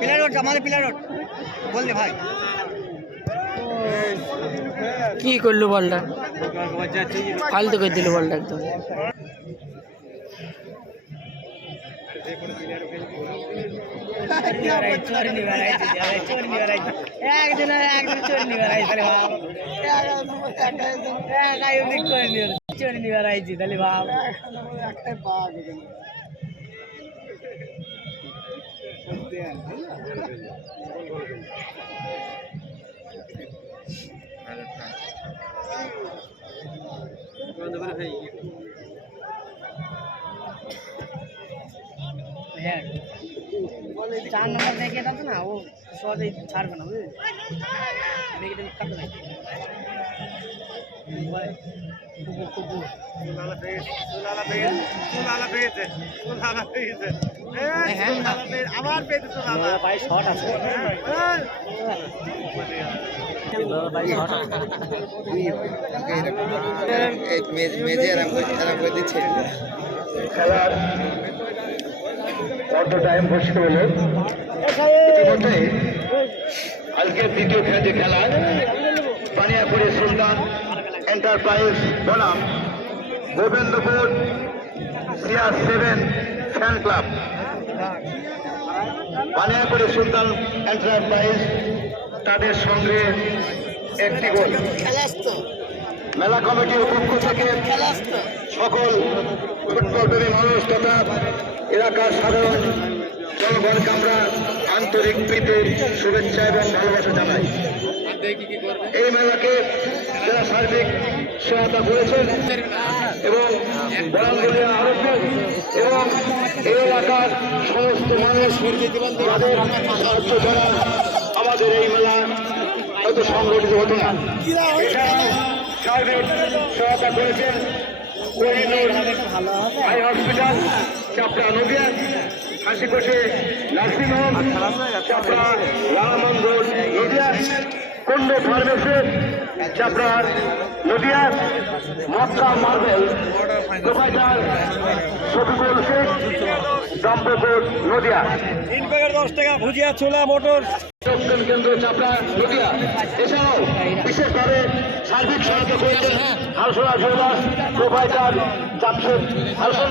pillar আমাদের pillar road ভাই কি করলো বলটা ফালতু করে দিল বলটা একদম একদিন একদিন চোর নিবার আইছি তাহলে ভাব চোর নিবার আইছি তাহলে ভাব চার নম্বর দেখে না ও সহজেই ছাড়বে না বুঝলি দেখে কাটবে না টাইম আজকের দ্বিতীয় খেলা যে খেলা পানিয়াপুরের সুলতান এন্টারপ্রাইজ বনাম গোবিন্দপুর সিয়ার seven fan club Baniakuri Sultan enterprise তাদের সঙ্গে একটি গোল মেলা কমিটির পক্ষ থেকে সকল ফুটবলপ্রেমী মানুষ তথা এলাকার সাধারণ জনগণকে আমরা আন্তরিক প্রীতির শুভেচ্ছা এবং ভালোবাসা জানাই এই মেলাকে যারা সার্বিক সহায়তা করেছেন এবং আরোগ্য এবং এই এলাকার সমস্ত মানুষ তাদের সাহায্য ছাড়া আমাদের এই মেলা হয়তো সংগঠিত হতো না সার্বিক সহায়তা করেছেন eye hospital Chapra Nadia হাসিকোষে nursing home Chapra road Nadia কন্ড ফার্মেসি যে আপনার নদিয়ার Mecca marble provider Shafikul Sheikh দম্পকোট Nadia তিন প্যাকেট দশ টাকা ভুজিয়া ছোলা মটর কেন্দ্র চাপড়া নদিয়া এছাড়াও বিশেষভাবে সার্বিক সহায়তা করেছেন হালসোলা জেলা প্রোভাইডার জামশেদ হালসোলা